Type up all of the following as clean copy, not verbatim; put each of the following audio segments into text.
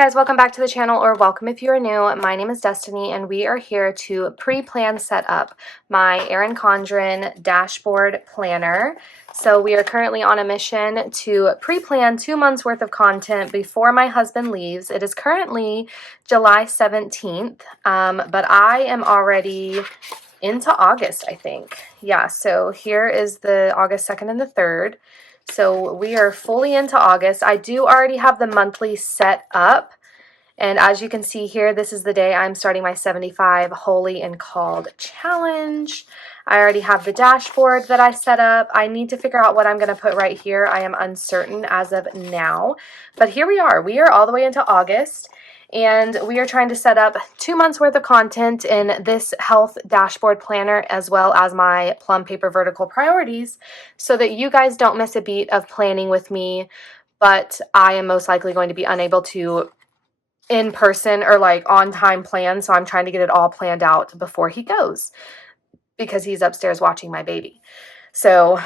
guys, welcome back to the channel, or welcome if you are new. My name is Destiny and we are here to pre-plan set up my Erin Condren dashboard planner. So we are currently on a mission to pre-plan 2 months worth of content before my husband leaves. It is currently July 17th, but I am already into August, I think. Yeah, so here is the August 2nd and the 3rd. So we are fully into August. I do already have the monthly set up. And as you can see here, this is the day I'm starting my 75 Holy and Called challenge. I already have the dashboard that I set up. I need to figure out what I'm going to put right here. I am uncertain as of now. But here we are. We are all the way into August. And we are trying to set up 2 months worth of content in this health dashboard planner, as well as my plum paper vertical priorities, so that you guys don't miss a beat of planning with me. But I am most likely going to be unable to in person or like on time plan. So I'm trying to get it all planned out before he goes because he's upstairs watching my baby. So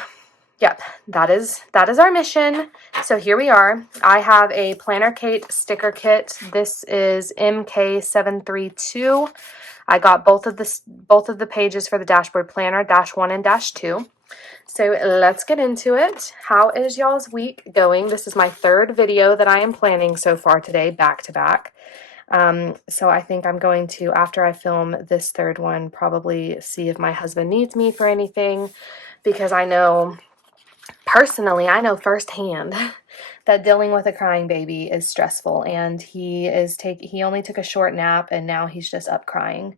yep, that is our mission. So here we are. I have a Planner Kate sticker kit. This is MK732. I got both of the pages for the dashboard planner, -1 and -2. So let's get into it. How is y'all's week going? This is my 3rd video that I am planning so far today, back to back. So I think I'm going to, after I film this 3rd one, probably see if my husband needs me for anything, because I know, personally, I know firsthand that dealing with a crying baby is stressful, and he only took a short nap and now he's just up crying.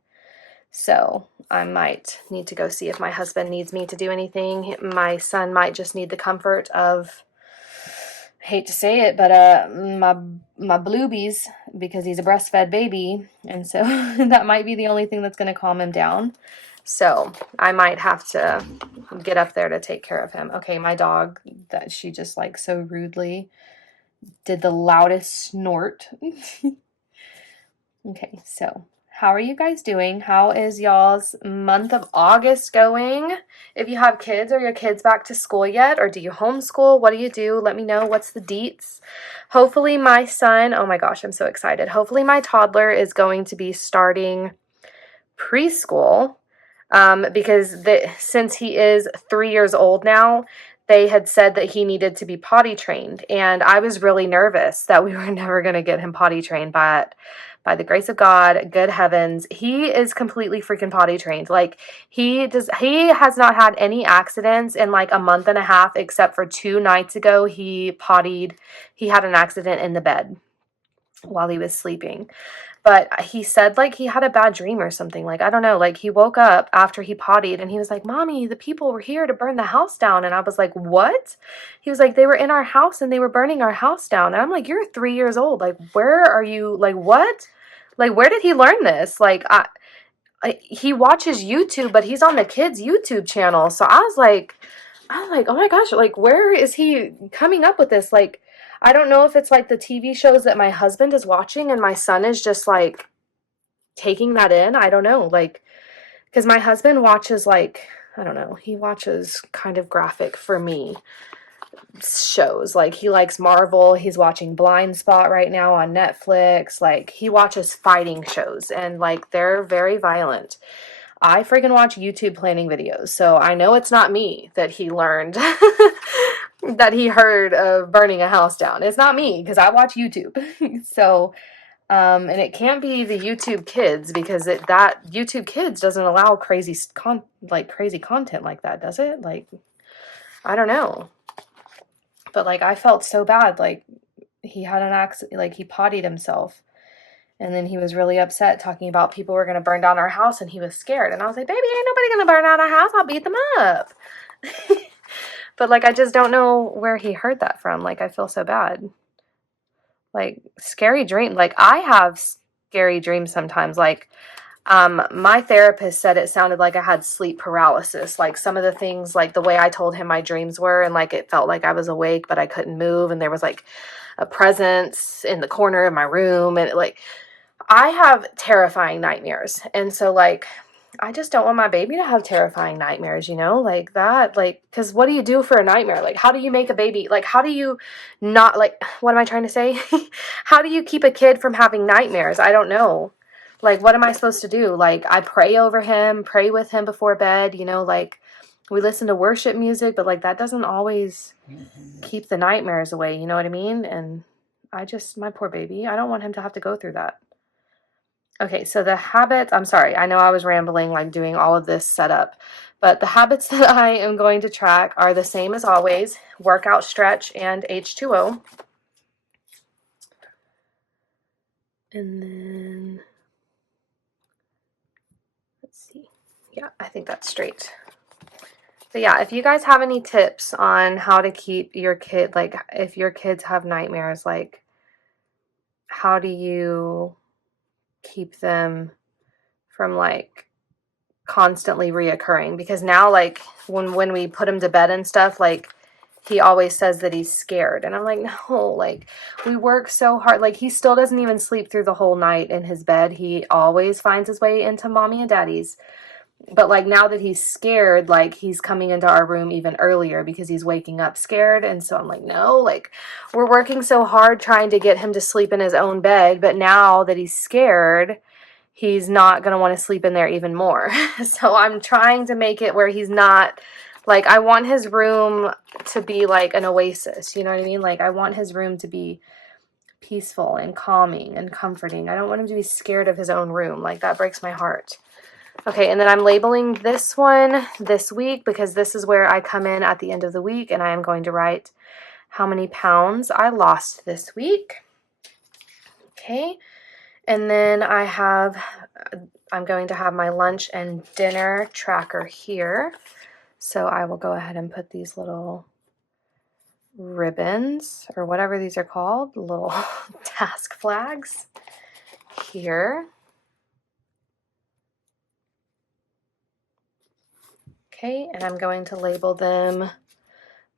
So I might need to go see if my husband needs me to do anything. My son might just need the comfort of, hate to say it, but my bluebies, because he's a breastfed baby, and so that might be the only thing that's going to calm him down. So I might have to get up there to take care of him. Okay, my dog, that she just like so rudely did the loudest snort. Okay, so how are you guys doing? How is y'all's month of August going? If you have kids, are your kids back to school yet? Or do you homeschool? What do you do? Let me know. What's the deets? Hopefully my son, oh my gosh, I'm so excited. Hopefully my toddler is going to be starting preschool, because since he is 3 years old now, they had said that he needed to be potty trained. And I was really nervous that we were never going to get him potty trained, but by the grace of God, good heavens, he is completely freaking potty trained. Like he has not had any accidents in like a month and a half, except for 2 nights ago. He had an accident in the bed while he was sleeping. But he said like he had a bad dream or something. Like, I don't know, like he woke up after he pottied and he was like, "Mommy, the people were here to burn the house down." And I was like, "What?" He was like, "They were in our house and they were burning our house down." And I'm like, "You're 3 years old. Like, where are you? Like, what? Like, where did he learn this?" Like, he watches YouTube, but he's on the kids' YouTube channel. So I was like, "Oh my gosh, like, where is he coming up with this?" Like, I don't know if it's like the TV shows that my husband is watching and my son is just like taking that in. I don't know. Like, because my husband watches like, I don't know, he watches kind of graphic for me shows. Like, he likes Marvel. He's watching Blind Spot right now on Netflix. Like, he watches fighting shows and like they're very violent. I freaking watch YouTube planning videos, so I know it's not me that he learned that he heard of burning a house down. It's not me, because I watch YouTube. So, and it can't be the YouTube Kids, because that YouTube Kids doesn't allow crazy content like that, does it? Like, I don't know. But like, I felt so bad. Like, he had an accident, like he pottied himself. And then he was really upset, talking about people were going to burn down our house, and he was scared. And I was like, "Baby, ain't nobody going to burn down our house. I'll beat them up." But like, I just don't know where he heard that from. Like, I feel so bad. Like, scary dream. Like, I have scary dreams sometimes. Like, my therapist said it sounded like I had sleep paralysis. Like, some of the things, like the way I told him my dreams were, and like it felt like I was awake, but I couldn't move. And there was like a presence in the corner of my room. And like, I have terrifying nightmares. And so like, I just don't want my baby to have terrifying nightmares, like that. Like, because what do you do for a nightmare? Like, how do you make a baby? Like, how do you not, like, what am I trying to say? How do you keep a kid from having nightmares? I don't know. Like, what am I supposed to do? Like, I pray over him, pray with him before bed, like, we listen to worship music, but, like, that doesn't always keep the nightmares away, you know what I mean? And my poor baby, I don't want him to have to go through that. Okay, so the habits, I'm sorry, I know I was rambling, like doing all of this setup, but the habits that I am going to track are the same as always: workout, stretch, and H2O. And then, let's see. Yeah, I think that's straight. But yeah, if you guys have any tips on how to keep your kid, like if your kids have nightmares, like how do you keep them from like constantly reoccurring? Because now, like when we put him to bed and stuff, like he always says that he's scared, and I'm like, no, like we work so hard. Like he still doesn't even sleep through the whole night in his bed. He always finds his way into mommy and daddy's. But like now that he's scared, like he's coming into our room even earlier because he's waking up scared. And so I'm like, no, like we're working so hard trying to get him to sleep in his own bed, but now that he's scared, he's not going to want to sleep in there even more. So I'm trying to make it where he's not, like, I want his room to be like an oasis. You know what I mean? Like, I want his room to be peaceful and calming and comforting. I don't want him to be scared of his own room. Like, that breaks my heart. Okay, and then I'm labeling this one this week because this is where I come in at the end of the week and I am going to write how many pounds I lost this week. Okay. And then I'm going to have my lunch and dinner tracker here. So I will go ahead and put these little ribbons, or whatever these are called, little task flags here. Okay, and I'm going to label them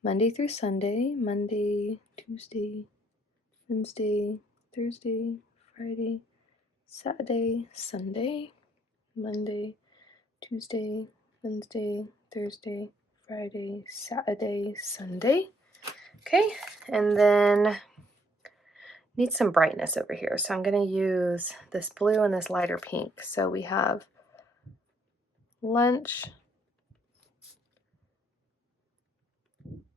Monday through Sunday, Monday, Tuesday, Wednesday, Thursday, Friday, Saturday, Sunday, Monday, Tuesday, Wednesday, Thursday, Friday, Saturday, Sunday. Okay, and then need some brightness over here. So I'm going to use this blue and this lighter pink. So we have lunch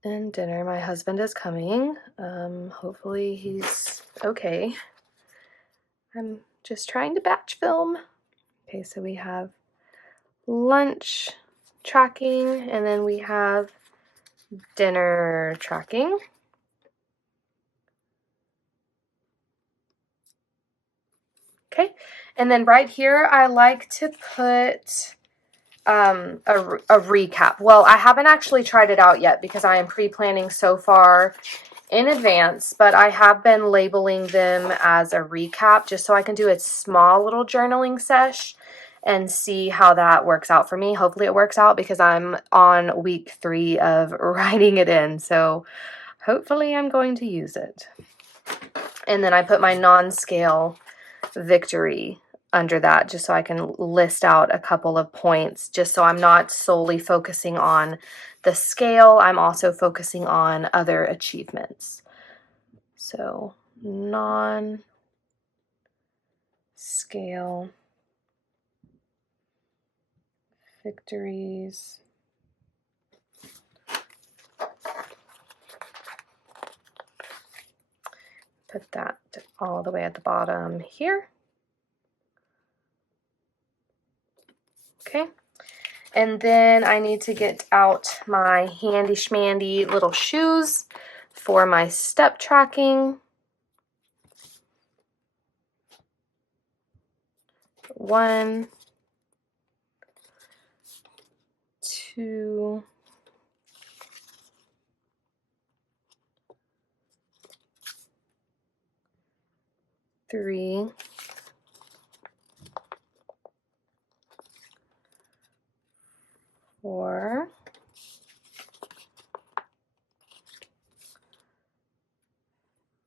and dinner. My husband is coming. Hopefully he's okay. I'm just trying to batch film. Okay, so we have lunch tracking, and then we have dinner tracking. Okay, and then right here I like to put a recap. Well, I haven't actually tried it out yet because I am pre-planning so far in advance, but I have been labeling them as a recap just so I can do a small little journaling sesh and see how that works out for me. Hopefully it works out because I'm on week 3 of writing it in, so hopefully I'm going to use it. And then I put my non-scale victory under that just so I can list out a couple of points, just so I'm not solely focusing on the scale, I'm also focusing on other achievements. So non-scale victories. Put that all the way at the bottom here. Okay. And then I need to get out my handy schmandy little shoes for my step tracking. 1, 2, 3, 4,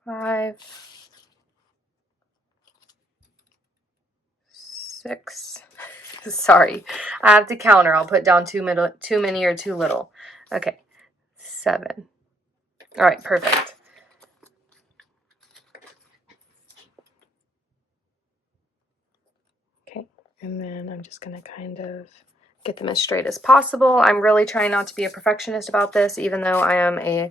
5, 6, Sorry. I have to counter. I'll put down too many or too little. Okay. 7. All right, perfect. Okay, and then I'm just going to kind of get them as straight as possible. I'm really trying not to be a perfectionist about this, even though I am a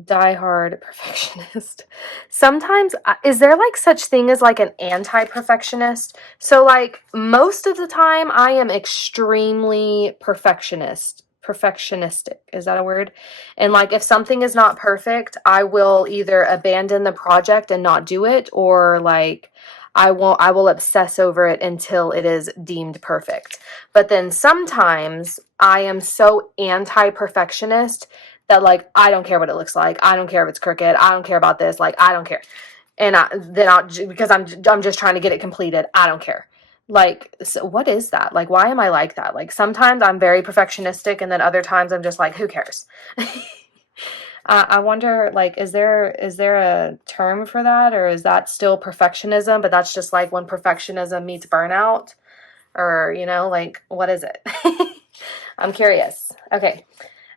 diehard perfectionist. Sometimes, is there like such thing as like an anti-perfectionist? So like most of the time I am extremely perfectionistic. Is that a word? And like if something is not perfect, I will either abandon the project and not do it, or like I will obsess over it until it is deemed perfect. But then sometimes I am so anti-perfectionist that like I don't care what it looks like. I don't care if it's crooked. I don't care about this. Like I don't care. And then I'll, because I'm just trying to get it completed. I don't care. Like, so what is that? Like, why am I like that? Like sometimes I'm very perfectionistic, and then other times I'm just like, who cares? I wonder, like, is there a term for that, or is that still perfectionism? But that's just like when perfectionism meets burnout, or like what is it? I'm curious. Okay.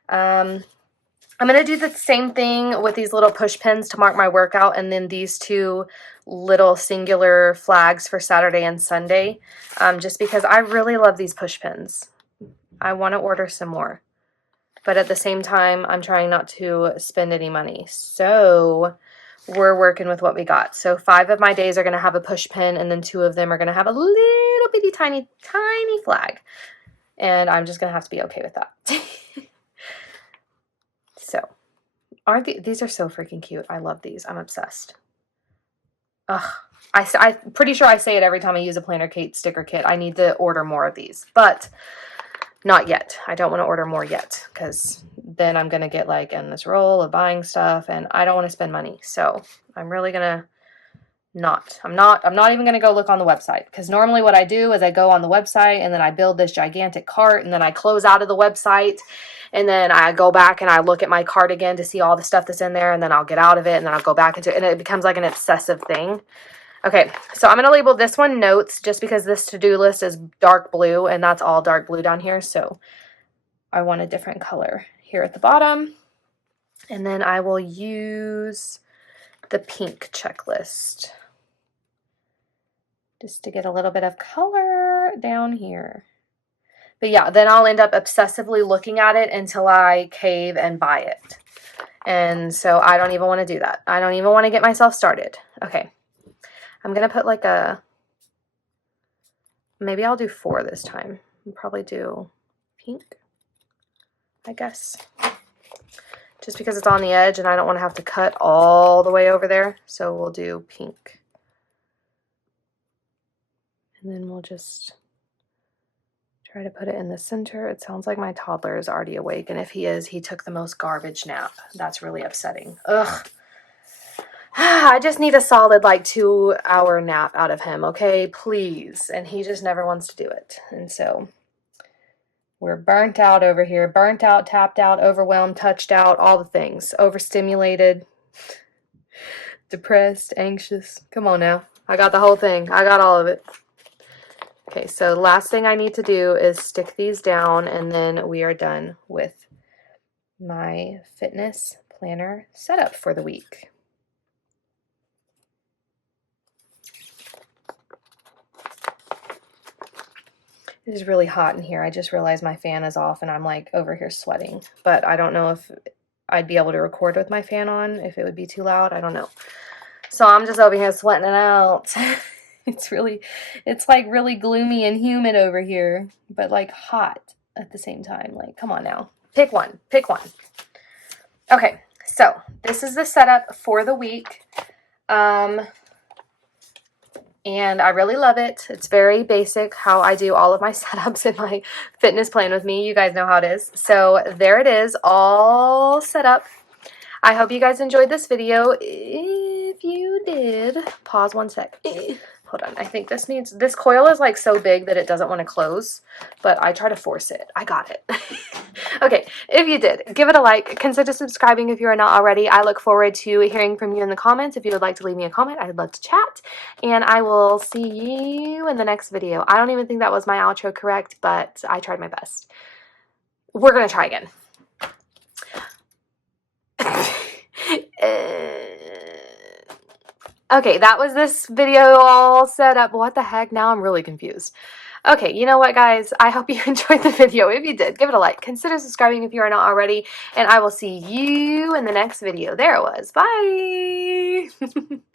I'm going to do the same thing with these little push pins to mark my workout, and then these 2 little singular flags for Saturday and Sunday, just because I really love these push pins. I want to order some more, but at the same time, I'm trying not to spend any money. So we're working with what we got. So 5 of my days are going to have a push pin, and then 2 of them are going to have a little bitty tiny flag. And I'm just going to have to be okay with that. So, these are so freaking cute. I love these. I'm obsessed. Ugh. I'm pretty sure I say it every time I use a Planner Kate sticker kit. I need to order more of these, but not yet. I don't want to order more yet, because then I'm going to get like in this role of buying stuff, and I don't want to spend money. So I'm really going to I'm not even going to go look on the website, because normally what I do is I go on the website and then I build this gigantic cart, and then I close out of the website, and then I go back and I look at my cart again to see all the stuff that's in there, and then I'll get out of it, and then I'll go back into it, and it becomes like an obsessive thing. Okay, so I'm going to label this one notes, just because this to-do list is dark blue, and that's all dark blue down here, so I want a different color here at the bottom. And then I will use the pink checklist just to get a little bit of color down here. But yeah, then I'll end up obsessively looking at it until I cave and buy it. And so I don't even want to do that. I don't even want to get myself started. Okay. I'm going to put like maybe I'll do 4 this time. I'll probably do pink, I guess. Just because it's on the edge and I don't want to have to cut all the way over there. So we'll do pink. And then we'll just try to put it in the center. It sounds like my toddler is already awake, and if he is, he took the most garbage nap. That's really upsetting. Ugh. I just need a solid like 2-hour nap out of him, okay? Please. And he just never wants to do it. And so we're burnt out over here. Burnt out, tapped out, overwhelmed, touched out, all the things. Overstimulated, depressed, anxious. Come on now. I got the whole thing. I got all of it. Okay, so the last thing I need to do is stick these down, and then we are done with my fitness planner setup for the week. It is really hot in here. I just realized my fan is off and I'm like over here sweating, but I don't know if I'd be able to record with my fan on, if it would be too loud. I don't know. So I'm just over here sweating it out. It's like really gloomy and humid over here, but like hot at the same time. Like, come on now. Pick one. Okay, so this is the setup for the week. And I really love it. It's very basic how I do all of my setups in my fitness plan with me. You guys know how it is. So there it is, all set up. I hope you guys enjoyed this video. If you did, pause one sec. Hold on. I think this coil is like so big that it doesn't want to close, but I try to force it. I got it. Okay, if you did, give it a like. Consider subscribing if you are not already. I look forward to hearing from you in the comments. If you would like to leave me a comment, I'd love to chat. And I will see you in the next video. I don't even think that was my outro correct, but I tried my best. We're going to try again. Okay, that was this video all set up. What the heck? Now I'm really confused. Okay, you know what, guys? I hope you enjoyed the video. If you did, give it a like. Consider subscribing if you are not already. And I will see you in the next video. There it was. Bye!